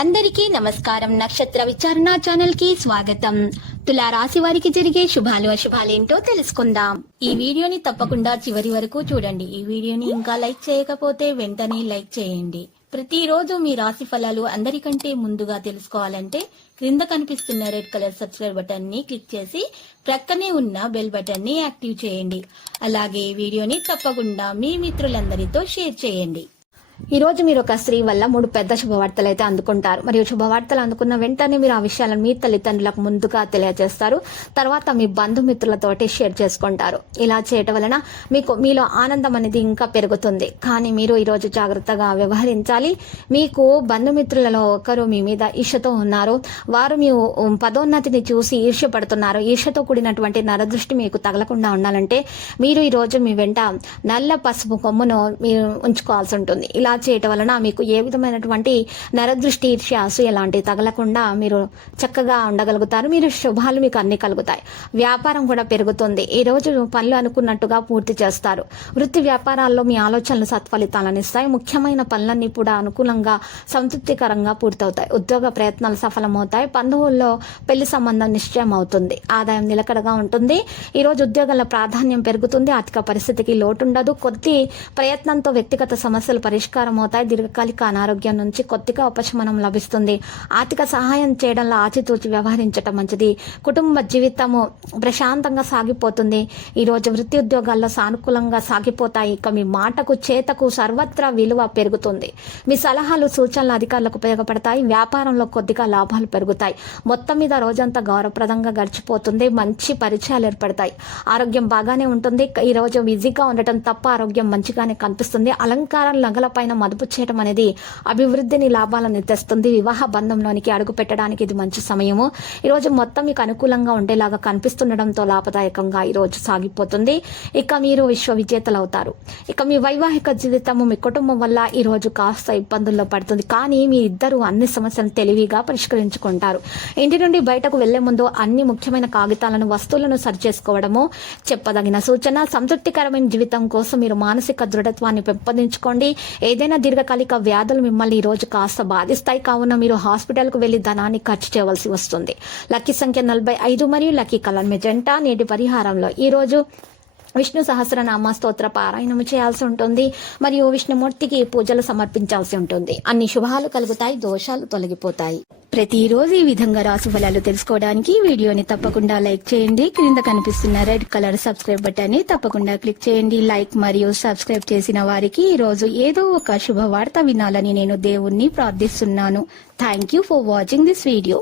అందరికీ నమస్కారం. నక్షత్ర విచారణ ఛానల్ కి స్వాగతం. తులా రాశి వారికి జరిగే శుభాలు అశుభాలేంటో తెలుసుకుందాం. ఈ వీడియోని తప్పకుండా చివరి వరకు చూడండి. ఈ వీడియోని ఇంకా లైక్ చేయకపోతే వెంటనే లైక్ చేయండి. ప్రతిరోజు మీ రాశి ఫలాలు అందరికంటే ముందుగా తెలుసుకోవాలంటే క్రింద కనిపిస్తున్న రెడ్ కలర్ సబ్స్క్రైబ్ బటన్ ని క్లిక్ చేసి ప్రక్కనే ఉన్న బెల్ బటన్ ని యాక్టివ్ చేయండి. అలాగే ఈ వీడియోని తప్పకుండా మీ మిత్రులందరితో షేర్ చేయండి. ఈ రోజు మీరు ఒక స్త్రీ వల్ల 3 పెద్ద శుభవార్తలు అయితే అందుకుంటారు. మరియు శుభవార్తలు అందుకున్న వెంటనే మీరు ఆ విషయాలను మీ తల్లిదండ్రులకు ముందుగా తెలియజేస్తారు. తర్వాత మీ బంధుమిత్రులతోటి షేర్ చేసుకుంటారు. ఇలా చేయటం వలన మీలో ఆనందం అనేది ఇంకా పెరుగుతుంది. కానీ మీరు ఈ రోజు జాగ్రత్తగా వ్యవహరించాలి. మీకు బంధుమిత్రులలో ఒకరు మీ మీద ఈర్ష్యతో ఉన్నారు. వారు మీ పదోన్నతిని చూసి ఈర్ష్యపడుతున్నారు. ఈర్ష్యతో కూడినటువంటి నరదృష్టి మీకు తగలకుండా ఉండాలంటే మీరు ఈ రోజు మీ వెంట నల్ల పసుపు కొమ్మును మీరు ఉంచుకోవాల్సి ఉంటుంది. ఇలా చేయటం వలన మీకు ఏ విధమైనటువంటి నరదృష్టి, ఈర్ష్య, అసూయ లాంటివి తగలకుండా మీరు చక్కగా ఉండగలుగుతారు. మీరు శుభాలు మీకు అన్ని కలుగుతాయి. వ్యాపారం కూడా పెరుగుతుంది. ఈ రోజు పనులు అనుకున్నట్టుగా పూర్తి చేస్తారు. వృత్తి వ్యాపారాల్లో మీ ఆలోచనలు సత్ఫలితాలను ఇస్తాయి. ముఖ్యమైన పనులన్నీ కూడా అనుకూలంగా సంతృప్తికరంగా పూర్తవుతాయి. ఉద్యోగ ప్రయత్నాలు సఫలమవుతాయి. బంధువుల్లో పెళ్లి సంబంధం నిశ్చయం అవుతుంది. ఆదాయం నిలకడగా ఉంటుంది. ఈ రోజు ఉద్యోగాల ప్రాధాన్యం పెరుగుతుంది. ఆర్థిక పరిస్థితికి లోటుండదు. కొద్ది ప్రయత్నంతో వ్యక్తిగత సమస్యలు పరిష్కారం అవుతాయి. దీర్ఘకాలిక అనారోగ్యం నుంచి కొద్దిగా ఉపశమనం లభిస్తుంది. ఆర్థిక సహాయం చేయడంలో ఆచితూచి వ్యవహరించడం మంచిది. కుటుంబ జీవితము ప్రశాంతంగా సాగిపోతుంది. ఈ రోజు వృత్తి ఉద్యోగాల్లో సానుకూలంగా సాగిపోతాయి. ఇక మీ మాటకు చేతకు సర్వత్రా విలువ పెరుగుతుంది. మీ సలహాలు సూచనలు అధికారులకు ఉపయోగపడతాయి. వ్యాపారంలో కొద్దిగా లాభాలు పెరుగుతాయి. మొత్తం మీద రోజంతా గౌరవప్రదంగా గడిచిపోతుంది. మంచి పరిచయాలు ఏర్పడతాయి. ఆరోగ్యం బాగానే ఉంటుంది. ఈ రోజు బిజీగా ఉండటం తప్ప ఆరోగ్యం మంచిగానే కనిపిస్తుంది. అలంకారం నగలపైన మదుపు చేయడం అనేది అభివృద్ధిని, లాభాలను తెస్తుంది. వివాహ బంధంలోనికి అడుగు పెట్టడానికి ఇది మంచి సమయము. ఈ రోజు మొత్తం మీకు అనుకూలంగా ఉండేలాగా కనిపిస్తుండడంతో లాభదాయకంగా ఈ రోజు సాగిపోతుంది. ఇక మీరు విశ్వ విజేతలు అవుతారు. ఇక మీ వైవాహిక జీవితము మీ కుటుంబం వల్ల ఈ రోజు కాస్త ఇబ్బందుల్లో పడుతుంది. కానీ మీ ఇద్దరు అన్ని సమస్యలను తెలివిగా పరిష్కరించుకుంటారు. ఇంటి నుండి బయటకు వెళ్లే ముందు అన్ని ముఖ్యమైన కాగితాలను, వస్తువులను సరిచేసుకోవడము చెప్పదగిన సూచన. సంతృప్తికరమైన జీవితం కోసం మీరు మానసిక దృఢత్వాన్ని పెంపొందించుకోండి. ఏదైనా దీర్ఘకాలిక వ్యాధులు మిమ్మల్ని ఈ రోజు కాస్త బాధిస్తాయి. కావున మీరు హాస్పిటల్కు వెళ్లి ధనాన్ని ఖర్చు చేయవలసి వస్తుంది. లక్కీ సంఖ్య 45 మరియు లక్కీ కలర్ మెజెంటా. నేటి పరిహారంలో ఈ రోజు విష్ణు సహస్రనామ స్తోత్ర పారాయణం చేయాల్సి ఉంటుంది. మరియు విష్ణుమూర్తికి పూజలు సమర్పించాల్సి ఉంటుంది. అన్ని శుభాలు కలుగుతాయి, దోషాలు తొలగిపోతాయి. ప్రతిరోజు ఈ విధంగా రాశి ఫలాలు తెలుసుకోవడానికి వీడియోని తప్పకుండా లైక్ చేయండి. క్రింద కనిపిస్తున్న రెడ్ కలర్ సబ్స్క్రైబ్ బటన్ ని తప్పకుండా క్లిక్ చేయండి. లైక్ మరియు సబ్స్క్రైబ్ చేసిన వారికి ఈ రోజు ఏదో ఒక శుభవార్త వినాలని నేను దేవుణ్ణి ప్రార్థిస్తున్నాను. Thank you for watching this video.